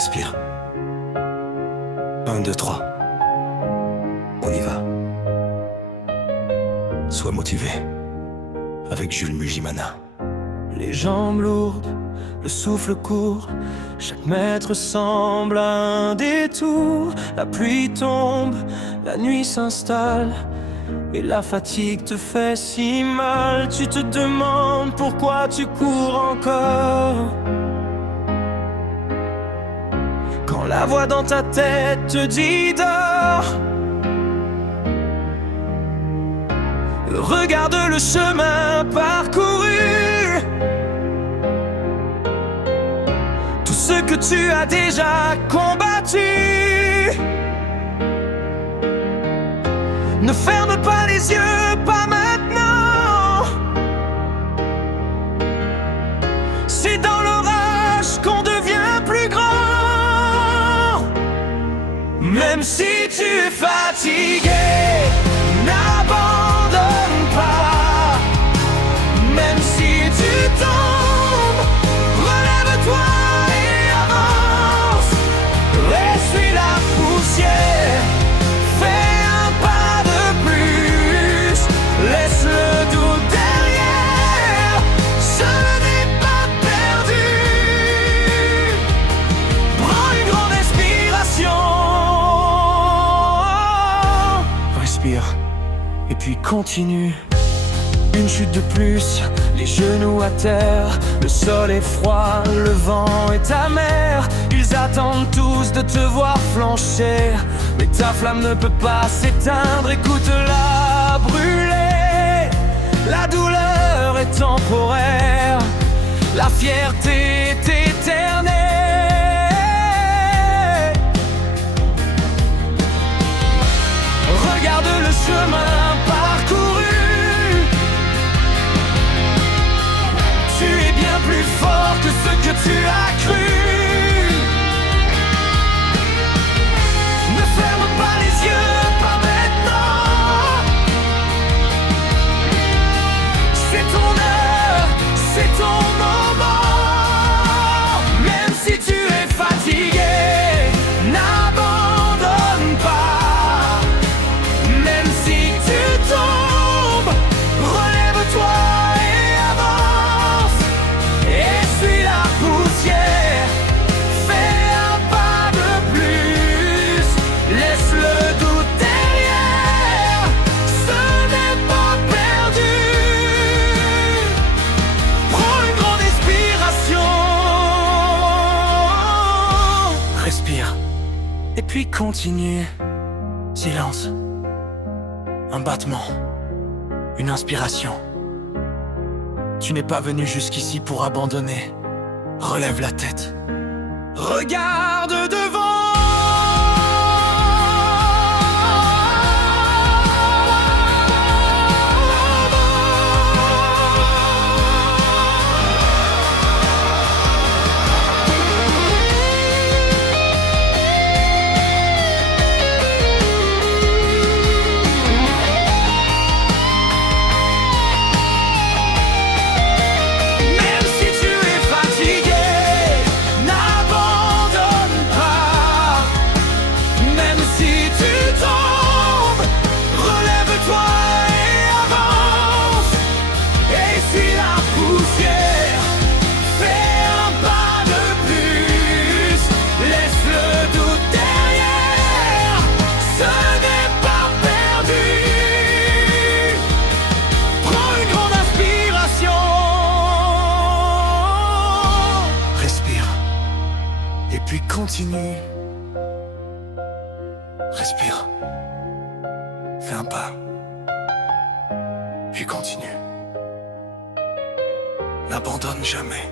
Respire. 1, 2, 3. On y va. Sois motivé. Avec Jules Mujimana. Les jambes lourdes, le souffle court, chaque mètre semble un détour. La pluie tombe, la nuit s'installe, et la fatigue te fait si mal. Tu te demandes pourquoi tu cours encore, quand la voix dans ta tête te dit dors. Regarde le chemin parcouru, tout ce que tu as déjà combattu. Ne ferme pas les yeux, pas maintenant. C'est dans l'orage qu'on devient plus grand. Même si tu es fatigué, n'abandonne pas. Même si tu tombes, relève-toi et avance. Essuie la poussière, fais un pas de plus. Laisse le doute derrière, ce n'est pas perdu. Prends une grande respiration. Respire, et puis continue. Une chute de plus, les genoux à terre. Le sol est froid, le vent est amer. Ils attendent tous de te voir flancher, mais ta flamme ne peut pas s'éteindre. Écoute-la brûler. La douleur est temporaire, la fierté est éternelle. Regarde le chemin parcouru. Tu es bien plus fort que ce que tu as cru. Ne ferme pas les yeux, pas maintenant. C'est ton heure, c'est ton moment. Même si tu es fatigué, n'abandonne pas. Même si tu tombes, relève-toi et avance. Essuie la poussière, fais un pas de plus. Laisse le doute derrière, ce n'est pas perdu. Prends une grande inspiration. Respire, et puis continue. Silence. Un battement. Une inspiration. Tu n'es pas venu jusqu'ici pour abandonner. Relève la tête. Regarde devant. Même si tu es fatigué, n'abandonne pas. Même si tu tombes, relève-toi et avance. Essuie la poussière, fais un pas de plus. Laisse le doute derrière, ce n'est pas perdu. Prends une grande inspiration. Respire, et puis continue. Respire. Fais un pas, puis continue. N'abandonne jamais.